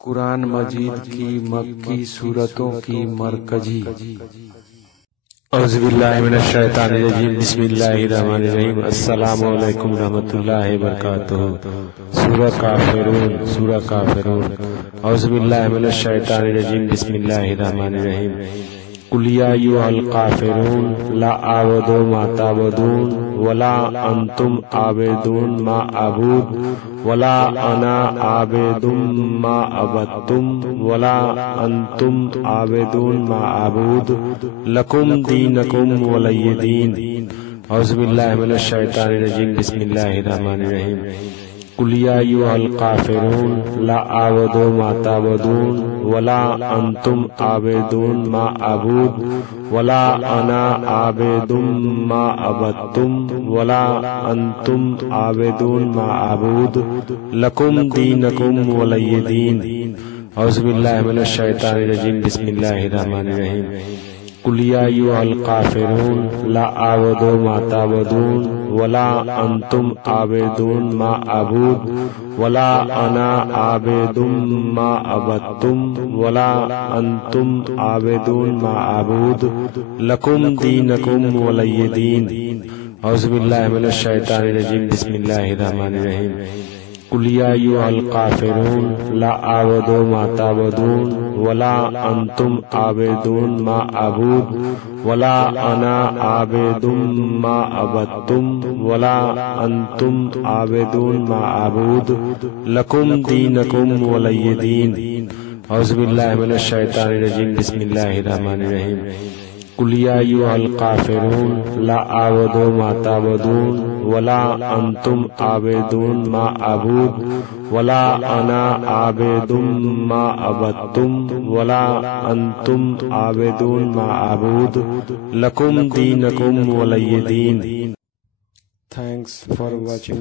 कुरान मजीद की मक्की सूरतों की मरकजी। औज़ुबिल्लाहि मिनश शैतानिर रजीम, बिस्मिल्लाहिर रहमानिर रहीम। अस्सलामु अलैकुम रहमतुल्लाहि व बरकातुहू। सूरह काफिरून। औज़ुबिल्लाहि मिनश शैतानिर रजीम, बिस्मिल्लाहिर रहमानिर रहीम। कुल या अय्युहल काफिरून ला अअबुदु मा तअबुदून वला अंतुम आबिदून मा अबूद वला अना आबिदुम मा अबदतुम वला अंतुम आबिदून मा अबूद लकुम दीनुकुम वलिय दीन। औज़ुबिल्लाहि मिनश शैतानिर रजीम, बिस्मिल्लाहिर रहमानिर रहीम। कुल या अय्युहल काफिरून ला अअबुदु मा तअबुदून वला अंतुम आबिदून मा अबूद वला अना आबिदुम मा अबदतुम वला अंतुम आबिदून मा अबूद लकुम दीनुकुम वलिय दीन। औज़ुबिल्लाहि मिनश शैतानिर रजीम, बिस्मिल्लाहिर रहमानिर रहीम। कुल या अय्युहल काफिरून ला अअबुदु मा तअबुदून वला अंतुम आबिदून मा अबूद वला अना आबिदुम मा अबदतुम वला अंतुम आबिदून मा अबूद लकुम दीनुकुम वलिय दीन। औज़ुबिल्लाहि मिनश शैतानिर रजीम, बिस्मिल्लाहिर रहमानिर रहीम। कुल या अय्युहल काफिरून ला अअबुदु मा तअबुदून वला अंतुम आबिदून मा अबूद वला अना आबिदुम मा अबदतुम वला अंतुम आबिदून मा अबूद लकुम दीनुकुम वलिय दीन। औज़ुबिल्लाहि मिनश शैतानिर रजीम, बिस्मिल्लाहिर रहमानिर रहीम। कुल या अय्युहल काफिरून ला अअबुदु मा तअबुदून वला अंतुम आबिदून मा अबूद वला अना आबिदुम मा अबदतुम वला अंतुम आबिदून मा अबूद लकुम दीनुकुम वलिय दीन। Thanks for watching.